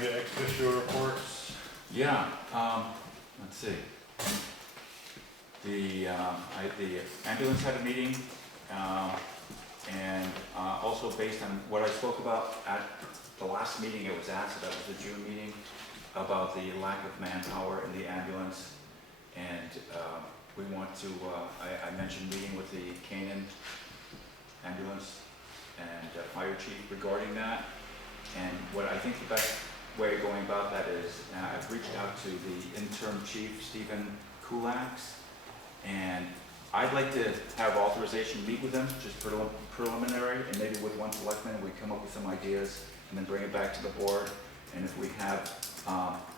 the ex officio reports. Yeah, let's see. The ambulance had a meeting, and also based on what I spoke about at the last meeting it was at, so that was the June meeting, about the lack of manpower in the ambulance. And we want to, I mentioned meeting with the Canaan ambulance and fire chief regarding that. And what I think the best way of going about that is, I've reached out to the interim chief, Stephen Kulaks, and I'd like to have authorization to meet with him, just preliminary, and maybe with one selectman, we come up with some ideas and then bring it back to the board. And if we have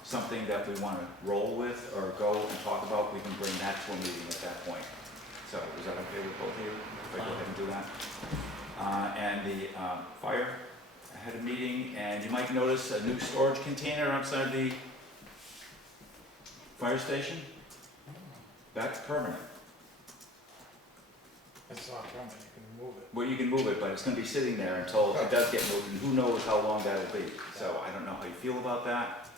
something that we want to roll with or go and talk about, we can bring that to a meeting at that point. So is that okay with both of you? If I go ahead and do that? And the fire had a meeting, and you might notice a new storage container outside the fire station. That's permanent. It's not permanent, you can move it. Well, you can move it, but it's going to be sitting there until it does get moved, and who knows how long that'll be. So I don't know how you feel about that,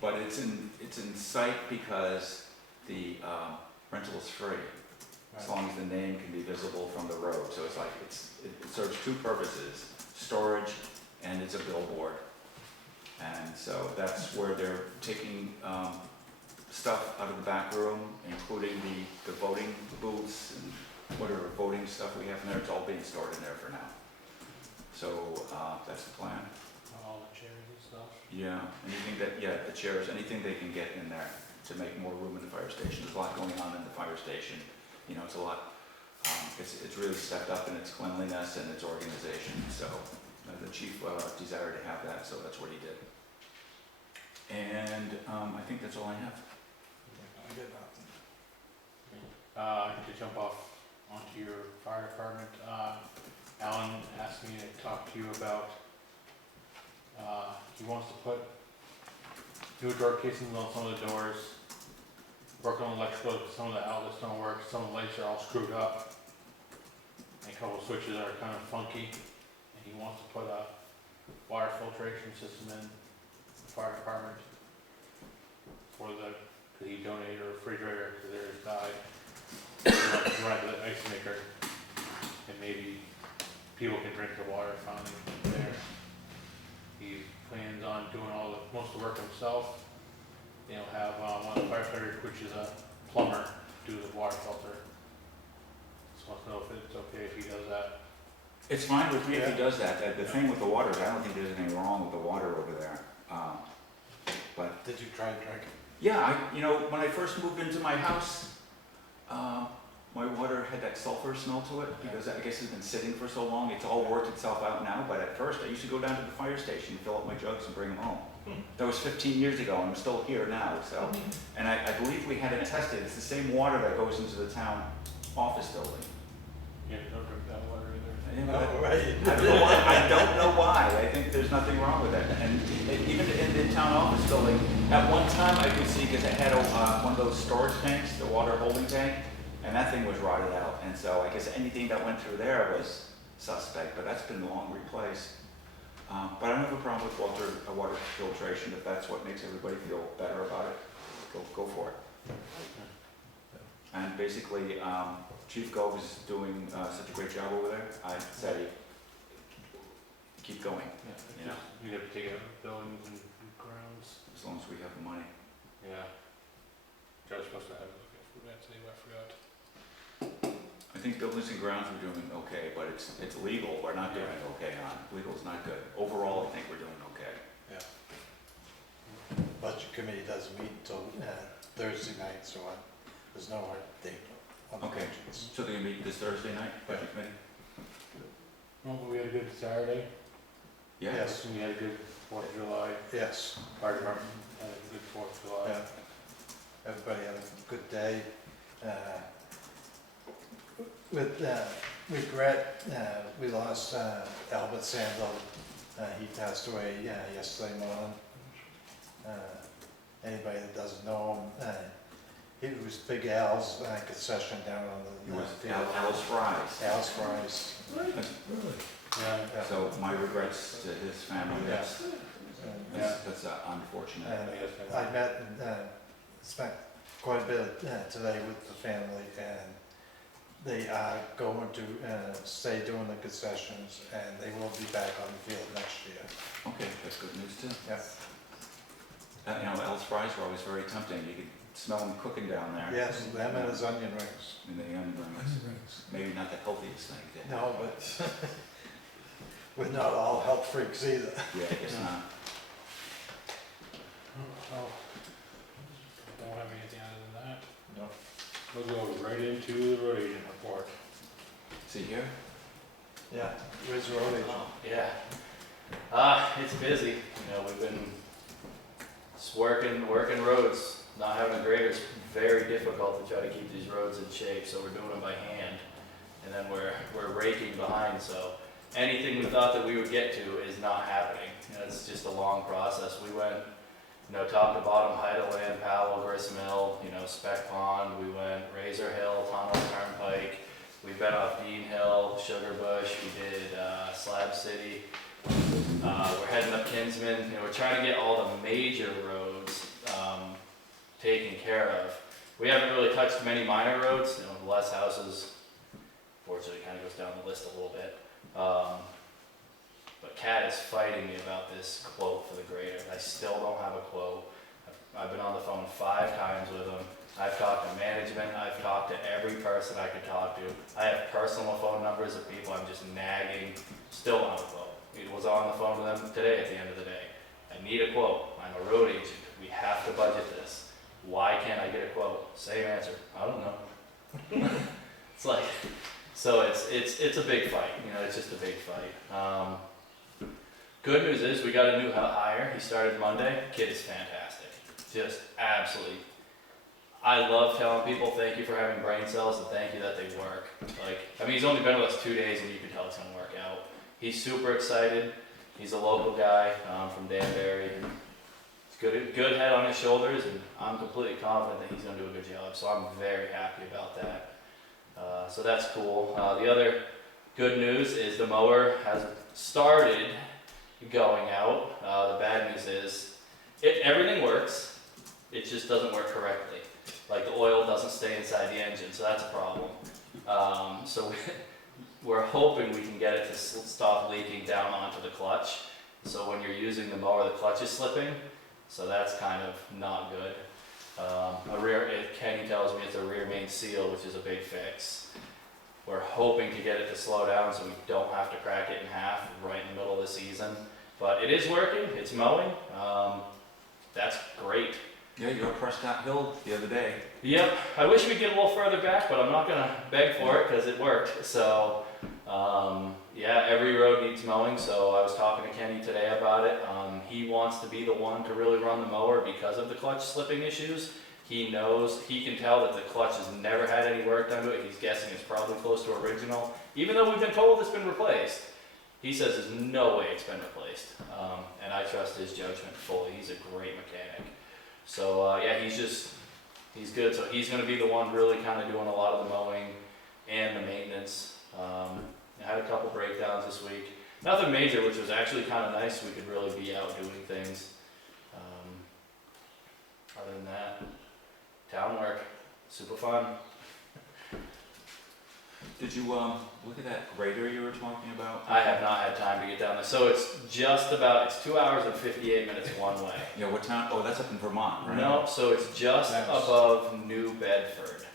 but it's in sight because the rental is free, as long as the name can be visible from the road. So it's like it serves two purposes: storage, and it's a billboard. And so that's where they're taking stuff out of the back room, including the voting booths and whatever voting stuff we have in there. It's all being stored in there for now. So that's the plan. All the chairs and stuff. Yeah, anything that, the chairs, anything they can get in there to make more room in the fire station. There's a lot going on in the fire station. You know, it's a lot, it's really stepped up in its cleanliness and its organization. So the chief desired to have that, so that's what he did. And I think that's all I have. I get nothing. To jump off onto your fire department, Alan asked me to talk to you about, he wants to put new door casings on some of the doors, work on electrical, some of the outlets don't work, some of the lights are all screwed up, and a couple of switches are kind of funky, and he wants to put a water filtration system in the fire department for because he donated a refrigerator because theirs died. Run to the ice maker, and maybe people can drink the water fountain there. He plans on doing most of the work himself. He'll have one of the firefighters, which is a plumber, do the water filter. Just wants to know if it's okay if he does that. It's fine with me if he does that. The thing with the water is I don't think there's anything wrong with the water over there. But Did you try to drink it? yeah, when I first moved into my house, my water had that sulfur smell to it because I guess it's been sitting for so long. It's all worked itself out now, but at first I used to go down to the fire station, fill up my jugs and bring them home. That was 15 years ago, and I'm still here now. So, and I believe we had it tested. It's the same water that goes into the town office building. Yeah, don't drink that water either. I don't know why. I think there's nothing wrong with it. And even in the town office building, at one time I could see, because it had one of those storage tanks, the water holding tank, and that thing was rotted out. And so I guess anything that went through there was suspect, but that's been long replaced. But I don't have a problem with water filtration. If that's what makes everybody feel better about it, go for it. And basically, Chief Gove is doing such a great job over there. I'd say keep going. Yeah, you have to take out buildings and grounds. As long as we have the money. Yeah. I was supposed to have a look at that today, but I forgot. I think buildings and grounds are doing okay, but it's legal. We're not doing okay on. Legal's not good. Overall, I think we're doing okay. Yeah. Budget committee doesn't meet until Thursday night, so there's no hard date on the Okay. budgets. So they're gonna meet this Thursday night, budget committee? Well, we had a good Saturday. Yeah. Yes. We had a good 4th of July. Yes. Fire department had a good 4th of July. Yeah. Everybody had a good day. With regret, we lost Albert Sandel. He passed away yesterday morning. Anybody that doesn't know him, he was Big Al's concession down on the It was field. Al's Fries. Al's Fries. Yeah. Yeah. So my regrets to his family. Yeah. That's and, That's unfortunate. and I met and spent quite a bit today with the family, and they are going to stay doing the concessions, and they will be back on the field next year. Okay, that's good news too. Yep. El's fries are always very tempting. You can smell them cooking down there. Yes, them and his onion rings. In the onion rings. Maybe not the healthiest thing to have. No, but we're not all health freaks either. Yeah, I guess not. Oh, don't have anything other than that. No. We'll go right into the road agent report. See here? Yeah, where's the road agent? Yeah. It's busy. We've been just working roads. Not having a grader is very difficult to try to keep these roads in shape, so we're doing them by hand. And then we're raking behind, so anything we thought that we would get to is not happening. It's just a long process. We went, top to bottom, Heideland, Powell, Grissom Hill, Speck Pond. We went Razor Hill, Tunnel, Turnpike. We've been off Dean Hill, Sugar Bush. We did Slab City. We're heading up Kinsman. We're trying to get all the major roads taken care of. We haven't really touched many minor roads. Less houses, fortunately, kind of goes down the list a little bit. But Kat is fighting me about this quote for the grader. I still don't have a quote. I've been on the phone 5 times with him. I've talked to management. I've talked to every person I could talk to. I have personal phone numbers of people I'm just nagging. Still don't have a quote. I was on the phone with them today at the end of the day. I need a quote. I'm a road agent. We have to budget this. Why can't I get a quote? Same answer. I don't know. It's like, so it's a big fight. It's just a big fight. Good news is we got a new hire. He started Monday. Kid is fantastic. Just absolutely. I love telling people thank you for having brain cells and thank you that they work. He's only been with us 2 days and you can tell it's gonna work out. He's super excited. He's a local guy from Danbury. He's good head on his shoulders, and I'm completely confident that he's gonna do a good job. So I'm very happy about that. So that's cool. The other good news is the mower has started going out. The bad news is everything works. It just doesn't work correctly. Like the oil doesn't stay inside the engine, so that's a problem. So we're hoping we can get it to stop leaking down onto the clutch. So when you're using the mower, the clutch is slipping. So that's kind of not good. Kenny tells me it's a rear main seal, which is a big fix. We're hoping to get it to slow down so we don't have to crack it in half right in the middle of the season. But it is working. It's mowing. That's great. Yeah, you were up Prescott Hill the other day. Yep, I wish we'd get a little further back, but I'm not gonna beg for it because it worked. So, yeah, every road needs mowing. So I was talking to Kenny today about it. He wants to be the one to really run the mower because of the clutch slipping issues. He knows, he can tell that the clutch has never had any work done to it. He's guessing it's probably close to original, even though we've been told it's been replaced. He says there's no way it's been replaced, and I trust his judgment fully. He's a great mechanic. So yeah, he's good. So he's going to be the one really kind of doing a lot of the mowing and the maintenance. I had a couple breakdowns this week. Nothing major, which was actually kind of nice. We could really be out doing things. Other than that, town work, super fun. Did you look at that grader you were talking about? I have not had time to get down there. So it's 2 hours and 58 minutes one way. Yeah, what town? Oh, that's up in Vermont, right? No, so it's just Nice. above New Bedford,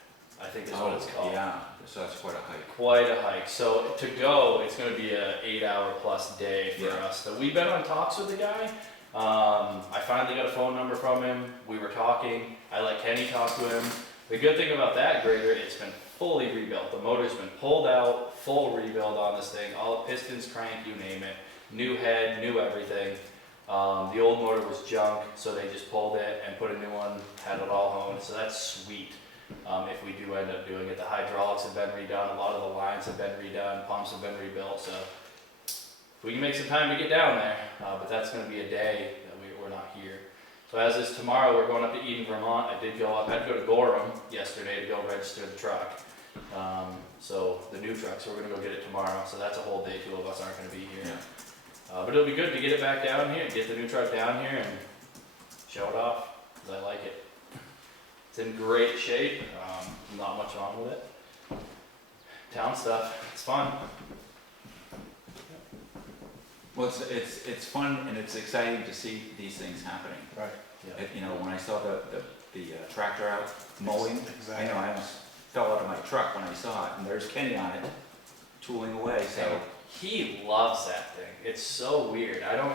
I think is what it's called. Yeah, so that's quite a hike. Quite a hike. So to go, it's going to be a 8-hour plus day for Yeah. us. So we've been on talks with the guy. I finally got a phone number from him. We were talking. I let Kenny talk to him. The good thing about that grader, it's been fully rebuilt. The motor's been pulled out, full rebuild on this thing. All the pistons, crank, you name it. New head, new everything. The old motor was junk, so they just pulled it and put a new one, had it all honed. So that's sweet. If we do end up doing it, the hydraulics have been redone. A lot of the lines have been redone. Pumps have been rebuilt. So if we can make some time to get down there, but that's going to be a day that we're not here. So as is tomorrow, we're going up to Eden, Vermont. I had to go to Gorham yesterday to go register the truck. So the new truck, so we're going to go get it tomorrow. So that's a whole day, 2 of us aren't going to be here. Yeah. But it'll be good to get it back down here, get the new truck down here and show it off, 'cause I like it. It's in great shape, not much wrong with it. Town stuff, it's fun. Well, it's fun and it's exciting to see these things happening. Right. You know, when I saw the tractor out mowing, I Exactly. know, I almost fell out of my truck when I saw it, and there's Kenny on it, tooling away, so. He loves that thing. It's so weird. I don't.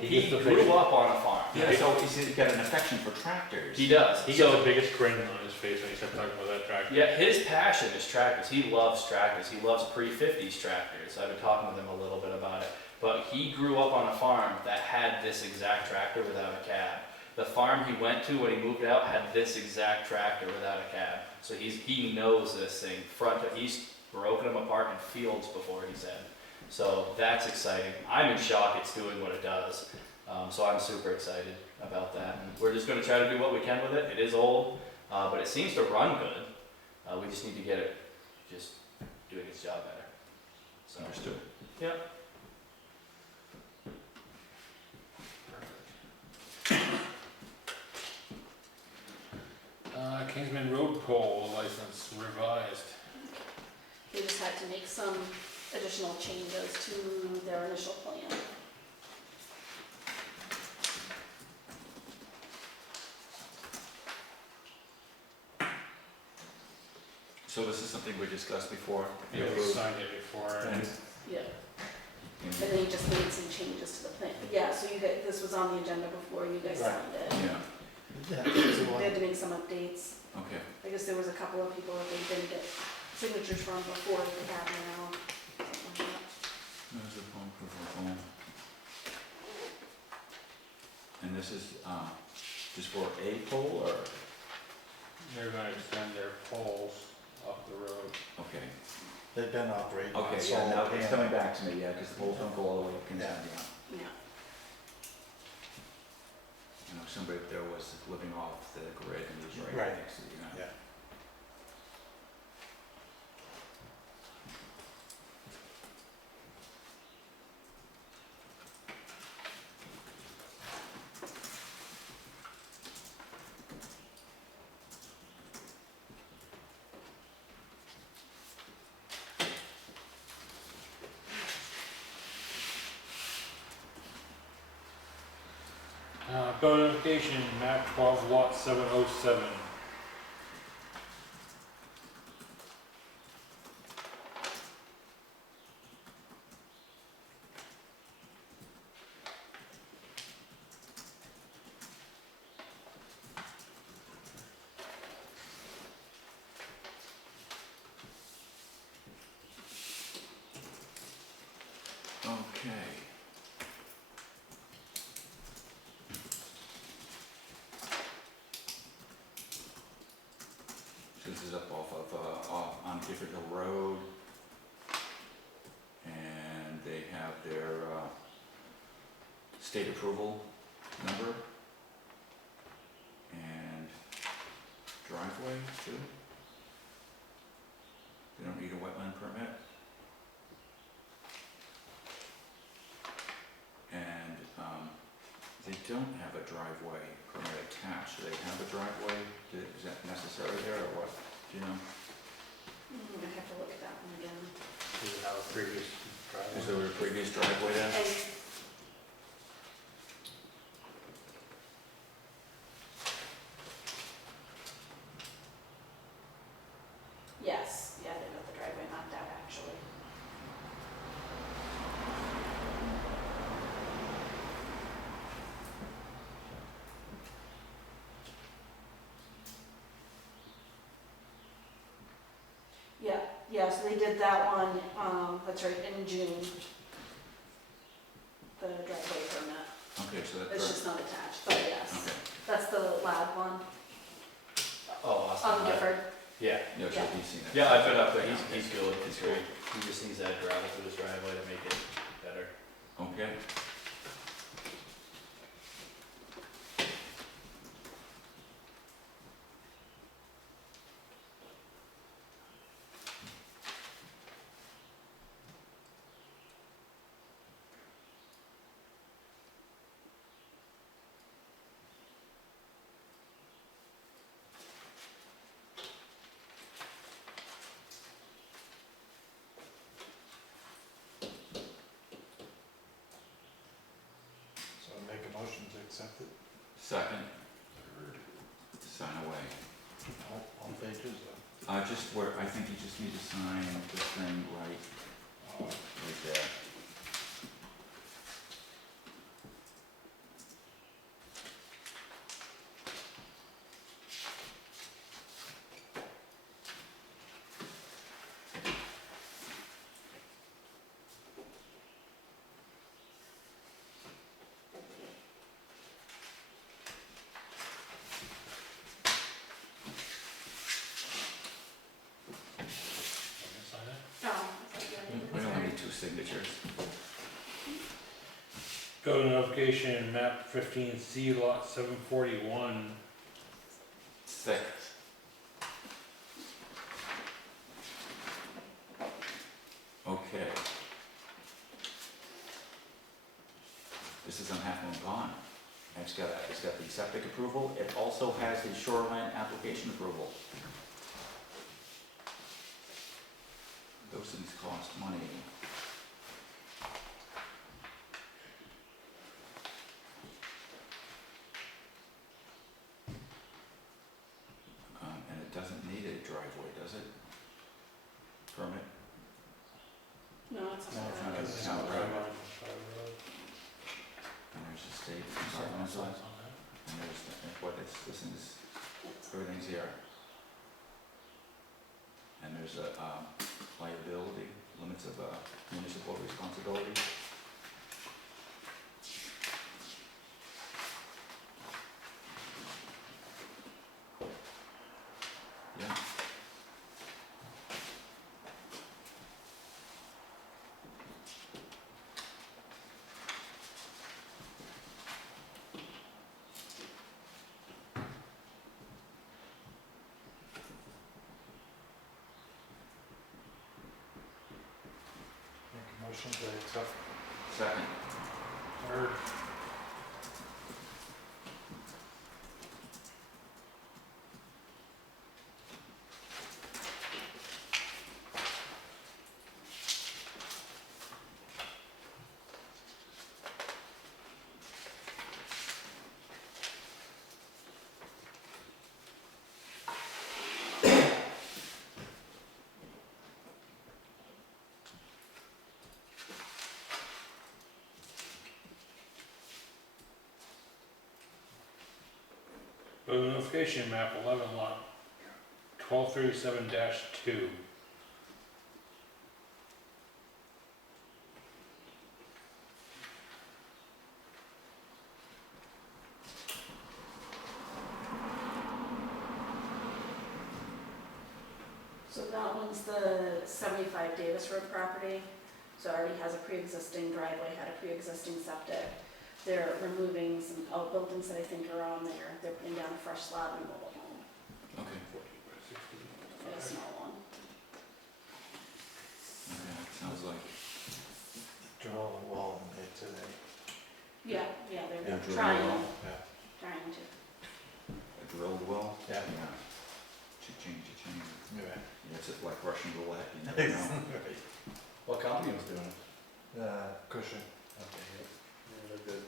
He gets the grew biggest- up on a farm. Yeah, so he's got an affection for tractors. He does. He So got the biggest grin on his face when he started talking about that tractor. yeah, his passion is tractors. He loves tractors. He loves pre-50s tractors. I've been talking with him a little bit about it. But he grew up on a farm that had this exact tractor without a cab. The farm he went to when he moved out had this exact tractor without a cab. So he knows this thing front. He's broken them apart in fields before, he said. So that's exciting. I'm in shock it's doing what it does. So I'm super excited about that. And we're just going to try to do what we can with it. It is old, but it seems to run good. We just need to get it just doing its job better. So, Understood. yeah. Kingsman Road Pole license revised. They just had to make some additional changes to their initial plan. So this is something we discussed before? Yeah, we signed it before. And- Yeah. And then he just made some changes to the plan. Yeah, so this was on the agenda before you guys Right. signed it. Yeah, Yeah, They had to make some updates. okay. I guess there was a couple of people that they didn't get signatures from before they have now. Something like that. There's the phone, proof of phone. And this is, just for a pole, or, They're gonna extend their poles up the road. okay. they've been operating on Okay, yeah, solar now it's panel. coming back to me, yeah, because the poles don't go all the way up and down, yeah. Yeah. You know, somebody up there was living off the grid and was right Right. next to the, Yeah. Bill notification, map 12 lot 707. Okay. So this is up off of, on Gifford Hill Road. And they have their, state approval number. And driveway too. They don't need a wetland permit. And, they don't have a driveway permit attached. Do they have a driveway? Is that necessary there, or what? Do you know? I have to look at that one again. Does it have a previous driveway? Is there a previous driveway there? And yes, yeah, they got the driveway mapped out actually. Yeah, so they did that one, that's right, in June. The driveway permit, Okay, so it's that's, just not attached, but yes, okay, that's the lab one, Oh, awesome. on Gifford. Yeah. yeah, so Yeah. he's seen it. Yeah, I've been up there. He's good. He's great. He just needs that gravel through his driveway to make it better. Okay. accept it. Second. Sign away. All pages, Just where, I think you just need to sign this thing right there. Sign it. Oh, We only need 2 signatures. Go to notification, map 15C, lot 741. Thick. Okay. This is on Half Moon Pond. It's got the septic approval. It also has the shoreline application approval. Those things cost money. And it doesn't need a driveway, does it? Permit? no, it's No, not. it's not. It's It's town not road. right. And there's the state Sorry, environmental, signs on that. and there's, this is, everything's here. And there's a, liability, limits of, municipal responsibility. Yeah. Make a motion to accept. Second. Third. Go to notification, map 11, lot 1237-2. So that one's the 75 Davis Road property, so it already has a pre-existing driveway, had a pre-existing septic. They're removing some outbuildings that I think are on there, they're putting down a fresh slab and a mobile home, Okay. like a small one. Okay, sounds like. Draw a wall in there today. Yeah, yeah, Yeah, they're drill trying, well. Yeah. trying to. A drilled well? Yeah. Yeah. Cha-ching, cha-ching. Yeah. Yeah, it's like Russian roulette, you never know. What company was doing it? Cushion. Okay, yeah, they're good.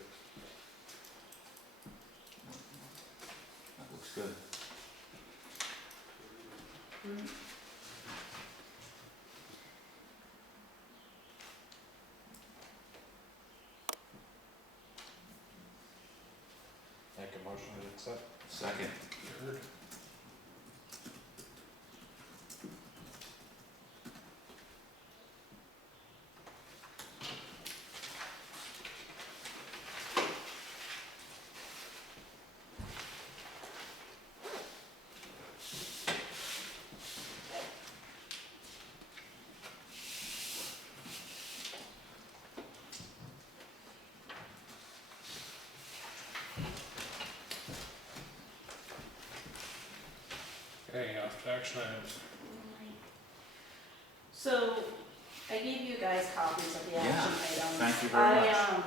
That looks good. Make a motion to accept. Second. Third. Okay, off to action items. So, I gave you guys copies of the action Yeah, items. thank you very much. I,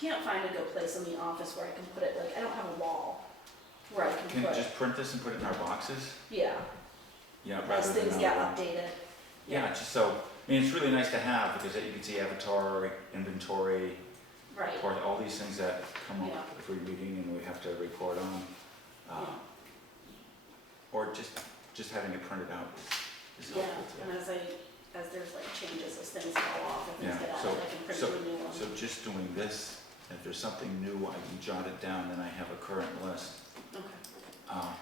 can't find a good place in the office where I can put it, like, I don't have a wall where I Can can you put, just print this and put it in our boxes? yeah, Yeah, as rather than. things get updated. Yeah, just so, I mean, it's really nice to have because then you can see inventory, right, or all these things that come Yeah. up every meeting and we have to report on. yeah, Or just having it printed out is yeah, helpful too. and as there's like changes, as things fall off, if things Yeah, get added, so- I can print you a new one. So just doing this, if there's something new, I can jot it down, then I have a current list. Okay, Um,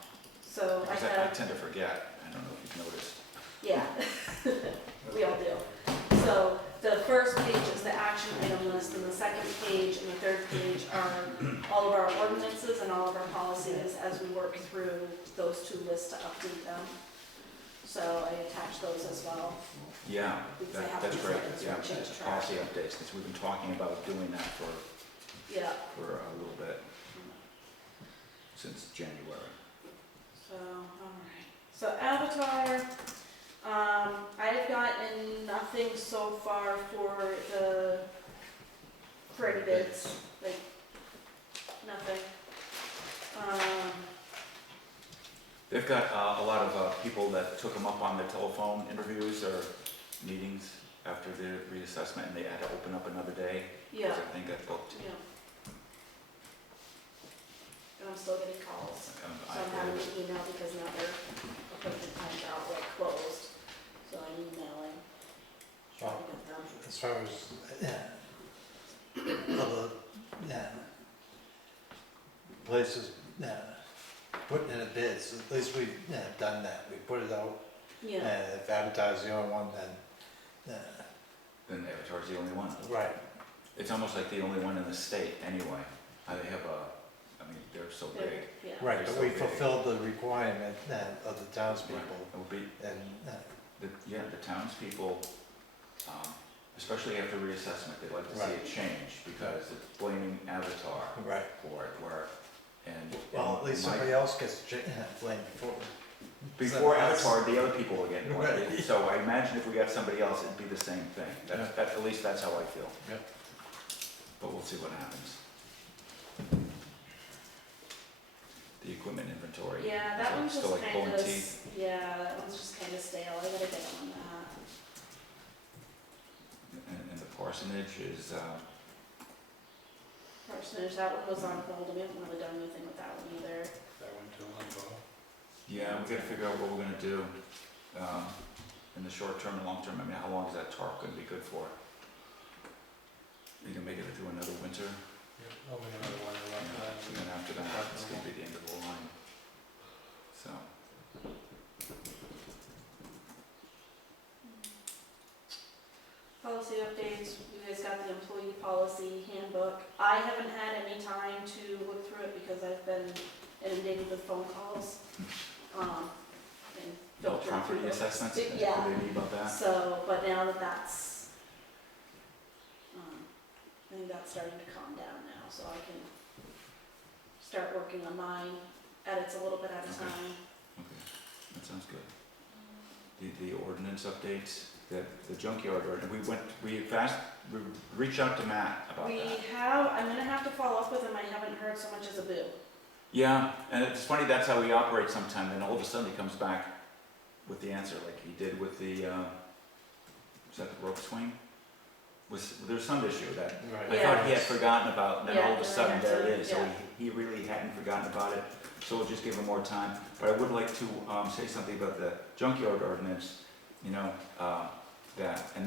so I Because I have, tend to forget, I don't know if you've noticed. yeah, we all do. So the first page is the action item list, and the second page and the third page are all of our ordinances and all of our policies as we work through those two lists to update them. So I attach those as well. Yeah, Because I have that's these great, items yeah, from change just track. policy updates, because we've been talking about doing that for Yeah. a little bit, since January. So, alright. So Avatar, I've gotten nothing so far for any bids, like, nothing. They've got a lot of people that took them up on the telephone interviews or meetings after the reassessment, and they had to open up another day, Yeah, because everything got booked. yeah. And I'm still getting calls. Um, So I I'm having agree. to email because now their appointment times are all like closed, so I'm emailing, trying to get them. As far as, other, places, putting in a bids, at least we've, done that, we put it out, Yeah, and if advertise the only one, then, Then Avatar's the only one. right, It's almost like the only one in the state anyway. They have I mean, they're so they're- big. yeah. right, They're but so we big. fulfilled the requirement, of the townspeople, It would be, and, the townspeople, especially after reassessment, they like to see a Right. change, because it's blaming Avatar right, for it, and. well, at least my- somebody else gets blamed before. Before That's- Avatar, the other people are getting blamed. Right. So I imagine if we got somebody else, it'd be the same thing. At least that's how I feel. Yep. But we'll see what happens. The equipment inventory. Yeah, that is one's still just like kind pulling of, teeth. yeah, that one's just kind of stale, I gotta get on that. And the parsonage is, Parsonage, that one was on hold, we haven't really done anything with that one either. That one too, as well. yeah, we gotta figure out what we're gonna do, in the short term and long term. I mean, how long is that tarp gonna be good for? You gonna make it through another winter? Yeah, oh, we have another one left. And then after that, it's gonna be the end of the line. So, Policy updates, you guys got the employee policy handbook. I haven't had any time to look through it because I've been inundated with phone calls. And no filtering property through those. assessments, Yeah. what do they need about that? So, but now that that's, I think that's starting to calm down now, so I can start working on mine, edits a little bit at a Okay. time. Okay, that sounds good. The ordinance updates, the junkyard ordinance, we reached out to Matt about We that. have, I'm gonna have to follow up with him, I haven't heard so much as a boo. Yeah, and it's funny, that's how we operate sometimes, and all of a sudden he comes back with the answer, like he did with the, was that the rope swing? There's some issue that I Right, thought he had forgotten about, and then all of a Yeah, sudden and there it then, is, so he really hadn't forgotten about it, so we'll just give him more time. But I would like to say something about the junkyard ordinance, and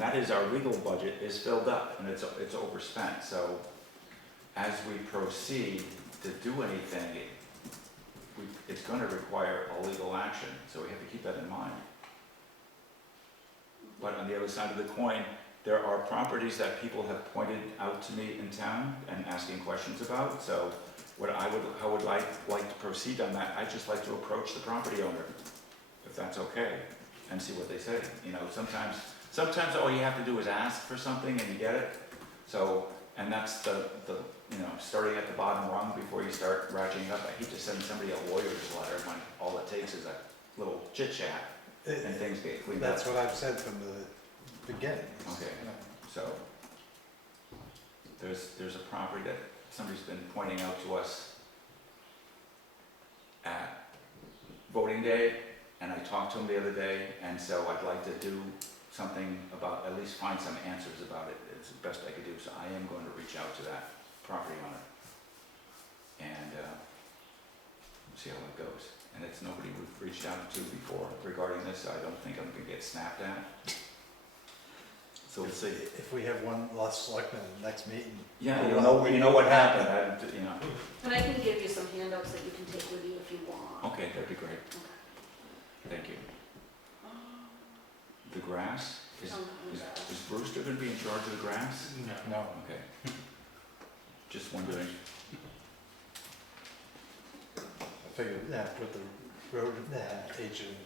that is our legal budget is filled up and it's overspent, so as we proceed to do anything, it's gonna require a legal action, so we have to keep that in mind. But on the other side of the coin, there are properties that people have pointed out to me in town and asking questions about, so how would I like to proceed on that? I'd just like to approach the property owner, if that's okay, and see what they say. Sometimes all you have to do is ask for something and you get it. So, and that's the starting at the bottom rung before you start ratcheting up. I hate to send somebody a lawyer's letter when all it takes is a little chit chat and things get cleaned up. that's what I've said from the beginning. Okay. So, there's a property that somebody's been pointing out to us at voting day, and I talked to him the other day, and so I'd like to do something about, at least find some answers about it. It's the best I could do, so I am going to reach out to that property owner and see how it goes. And it's nobody we've reached out to before regarding this, so I don't think I'm gonna get snapped at. So we'll see. If we have one less selectman in the next meeting. Yeah, you know what happened, you know. And I can give you some handouts that you can take with you if you want. Okay, that'd be great. Thank you. The grass, is Brewster gonna be in charge of the grass? No. No, Okay. Just wondering. I figured, yeah, with the road agent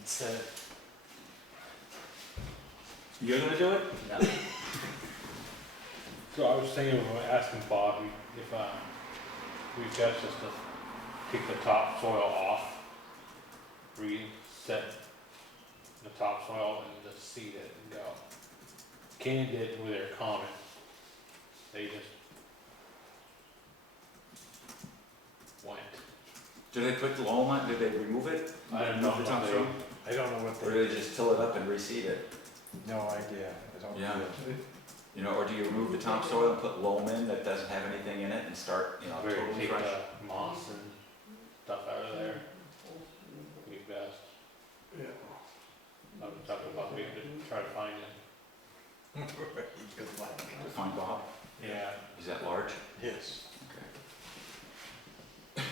instead. You're gonna do it? No. So I was thinking of asking Bob if, we got just to take the topsoil off, reset the topsoil and just seed it and go. Canyon did with their common. They just went. Did they put the loam on, did they remove it? I don't Remove know the what topsoil? I don't know what Or do they just till it up and reseed it? no idea, I don't Yeah. know. You know, or do you remove the topsoil and put loam in that doesn't have anything in it and start, you know, Very totally take fresh? the moss and stuff out of there. Be best. I was talking about we could try to find it. Good luck. To find Bob? Yeah. Is that large? Yes. Okay.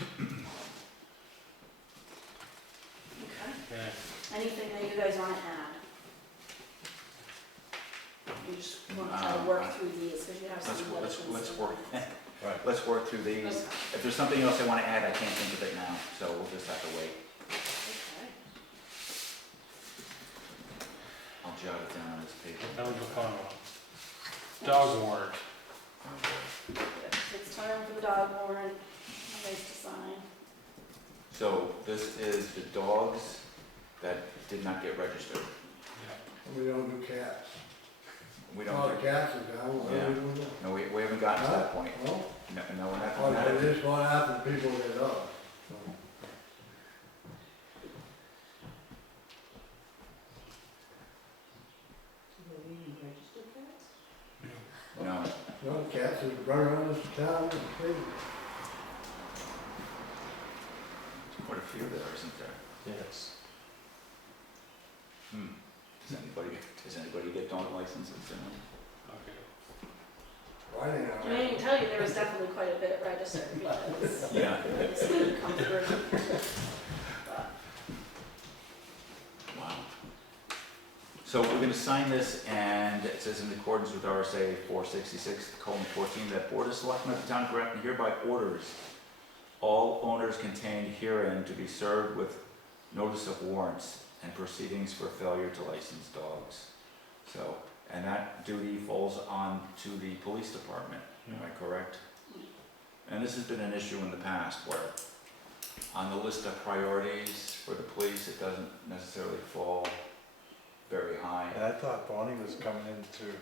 Okay. Yeah. Anything that you guys want to add? You just want to try to work through these, because you have some Let's work, Right. let's work through these. Okay. If there's something else I wanna add, I can't think of it now, so we'll just have to wait. Okay. I'll jot it down on this paper. That was a fun one. Dog warrant. It's time for the dog warrant, place to sign. So this is the dogs that did not get registered. We don't do cats. We All don't, the cats are down, what do we do now? no, we haven't gotten to that point. No? No, no, we're not Oh, doing but that. it is going after people get dogs. No, No, cats that run around this town and free. quite a few there, isn't there? Yes. Does anybody get dog licenses? Okay. Why they not? I didn't tell you, there was definitely quite a bit registered, because Yeah. it's didn't come through. But Wow. So we're gonna sign this, and it says in accordance with RSA 466:14, that Board of Selectmen of the Town of Grafton hereby orders all owners contained herein to be served with notice of warrants and proceedings for failure to license dogs. So, and that duty falls on to the police department, am I correct? And this has been an issue in the past where on the list of priorities for the police, it doesn't necessarily fall very high. And I thought Bonnie was coming in to,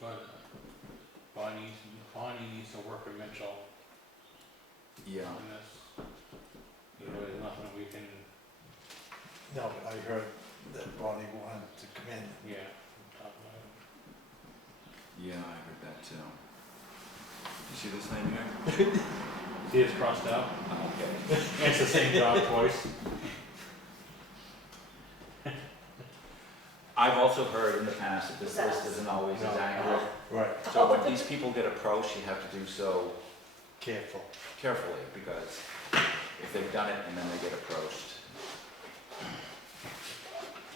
But Bonnie needs to work with Mitchell Yeah, on this. You know, there's nothing we can, no, but I heard that Bonnie wanted to come in. yeah, talk about it. yeah, I heard that too. You see this name here? See it's crossed out? Okay. It's the same dog twice. I've also heard in the past that this list isn't always as No. accurate. Right. So when these people get approached, you have to do so Careful. carefully, because if they've done it and then they get approached,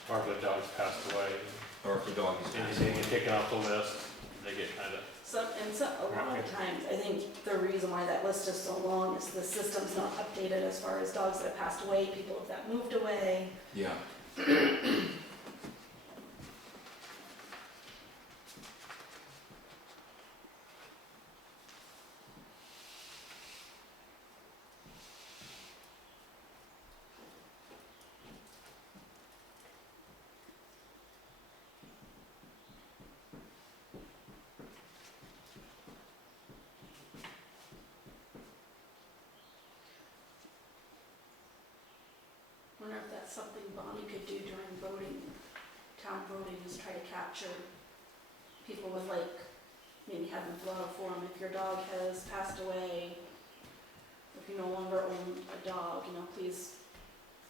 Or if the dog's passed away, or if the dog is and passed they away. get taken off the list, they get kind of, a lot of times, I think the reason why that list is so long is the system's not updated as far as dogs that have passed away, people that moved away. Yeah. Wonder if that's something Bonnie could do during voting, town voting, is try to capture people with like, maybe have them fill out a form, if your dog has passed away, if you no longer own a dog, please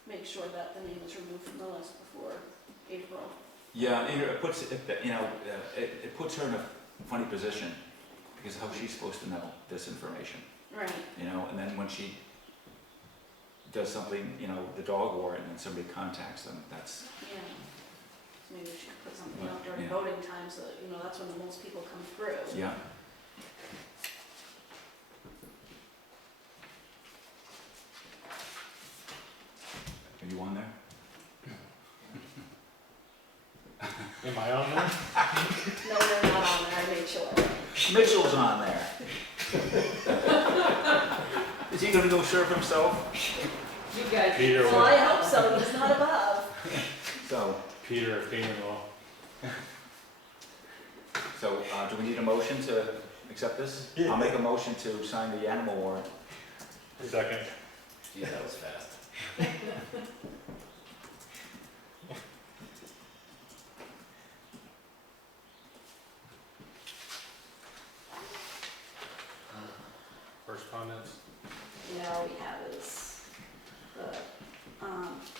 make sure that the name is removed from the list before April. Yeah, it puts, it puts her in a funny position, because how she's supposed to know this information, Right. and then when she does something, the dog warrant, and somebody contacts them, that's, Yeah. So maybe we should put something out during Yeah. voting time so that, that's when the most people come through. yeah. Are you on there? Am I on there? No, they're not on there, I made sure. Mitchell's on there. Is he gonna go serve himself? You guys. Peter Well, will. I hope so, he's not above. So, Peter, if Peter will. do we need a motion to accept this? Yeah. I'll make a motion to sign the animal warrant. Second. Geez, that was fast. Correspondence? Yeah, all we have is the,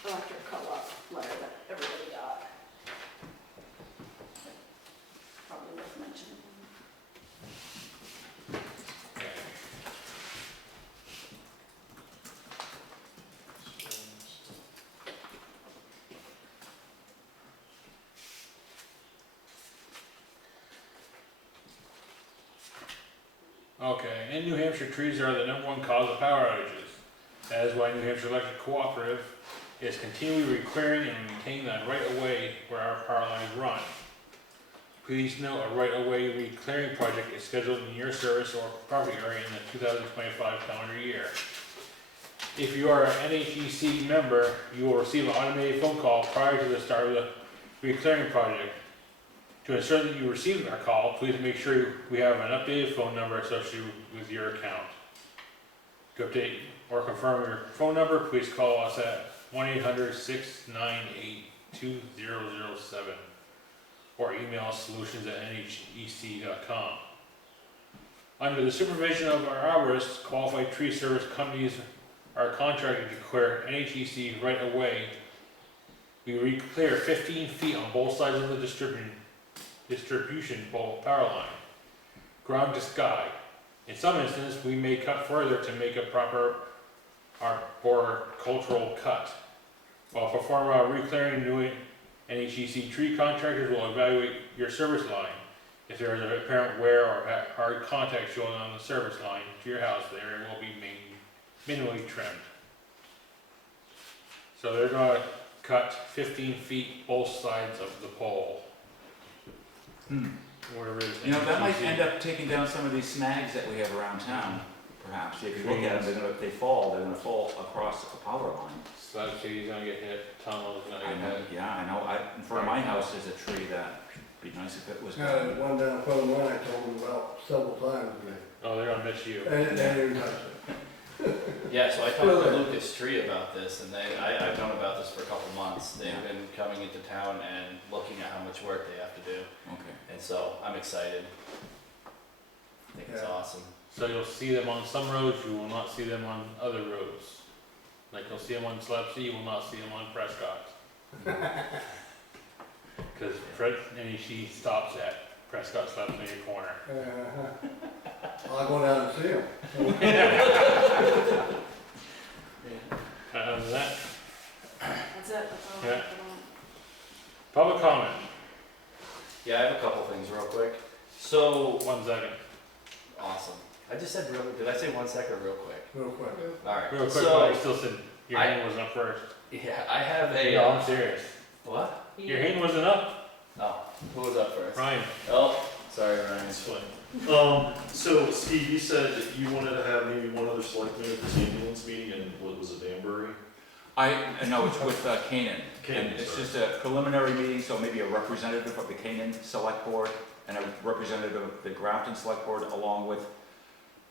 electric co-op letter that everybody got. Probably worth mentioning. Okay, in New Hampshire, trees are the #1 cause of power outages. That is why New Hampshire Electric Cooperative is continually reclearing and maintaining the right-of-way where our power lines run. Please note a right-of-way reclearing project is scheduled in your service or property area in the 2025 calendar year. If you are an NHEC member, you will receive an automated phone call prior to the start of the reclearing project. To ensure that you receive our call, please make sure we have an updated phone number associated with your account. To update or confirm your phone number, please call us at 1-800-698-2007 or email solutions@nhec.com. Under the supervision of our arborists, qualified tree service companies are contracted to clear NHEC right away. We re-clear 15 feet on both sides of the distribution pole power line, ground to sky. In some instances, we may cut further to make a proper arboricultural cut. While performing our reclearing, new NHEC tree contractors will evaluate your service line. If there is a apparent wear or hard contact showing on the service line to your house, the area will be minimally trimmed. So they're gonna cut 15 feet both sides of the pole. Wherever it is. That might end up taking down some of these snags that we have around town, perhaps. If you look at them, if they're gonna fall across a power line. Slab city's gonna get hit, tunnel's gonna I get know, hit. yeah, I know, in front of my house is a tree that, be nice if it was. One down front of mine I told them about several times, Oh, they're gonna miss you. and they didn't touch it. Yeah, so I talked to Lucas Tree about this, and I've known about this for a couple months. They've Yeah. been coming into town and looking at how much work they have to do, Okay. and so I'm excited. I think it's Yeah. awesome. So you'll see them on some roads, you will not see them on other roads. Like you'll see them on Slab City, you will not see them on Prescott. Cause NEC stops at Prescott Slab City corner. I'll go down and see them. Other than that, That's it, that's all I Yeah. have for that. public comment, Yeah, I have a couple things real quick. So, 1 second. awesome. I just said did I say 1 second or real quick? Real quick. Alright, Real quick, so, but I still said your I- hand wasn't up first. yeah, I have a, No, I'm serious. what? Your hand wasn't up, Oh, who was up first? Ryan. Oh, sorry Ryan. It's fine. So Steve, you said that you wanted to have maybe one other selectman at this ambulance meeting, and what was it, Danbury? No, it's with Canaan. Canaan, And it's sorry. just a preliminary meeting, so maybe a representative of the Canaan Select Board and a representative of the Grafton Select Board, along with,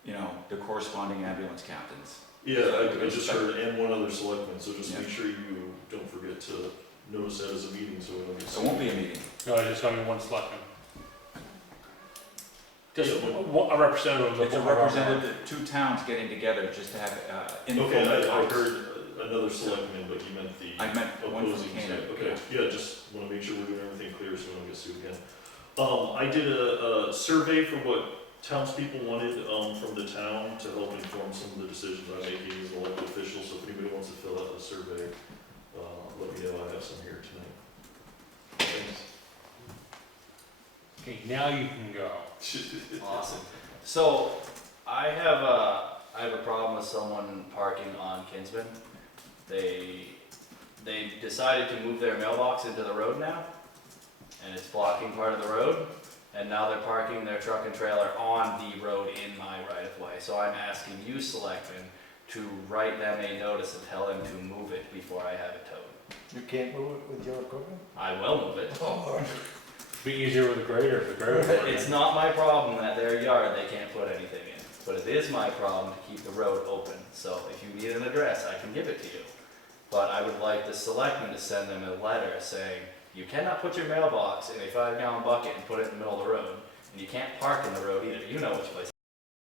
the corresponding ambulance captains. Yeah, I just heard, and one other selectman, so just Yeah. make sure you don't forget to notice that as a meeting, so we don't get. It won't be a meeting. No, it's just gonna be one selectman. Just Yeah, a representative of the. It's a representative of two towns getting together just to have informal Okay, I talks. heard another selectman, but you meant the I meant one from opposing Canada. side. Okay, yeah, just wanna make sure we're doing everything clear so we don't get sued again. I did a survey for what townspeople wanted, from the town to help inform some of the decisions I'm making as an elected official, so if anybody wants to fill out the survey, let me know, I have some here tonight. Thanks. Okay, now you can go. Awesome. So I have a problem with someone parking on Kinsman. They decided to move their mailbox into the road now, and it's blocking part of the road. And now they're parking their truck and trailer on the road in my right of way. So I'm asking you, selectmen, to write them a notice and tell them to move it before I have it towed. You can't move it with your equipment? I will move it. Be easier with the grader if the grader. It's not my problem that their yard, they can't put anything in. But it is my problem to keep the road open. So if you need an address, I can give it to you. But I would like the selectmen to send them a letter saying, you cannot put your mailbox in a 5-gallon bucket and put it in the middle of the road. And you can't park in the road either. You know which place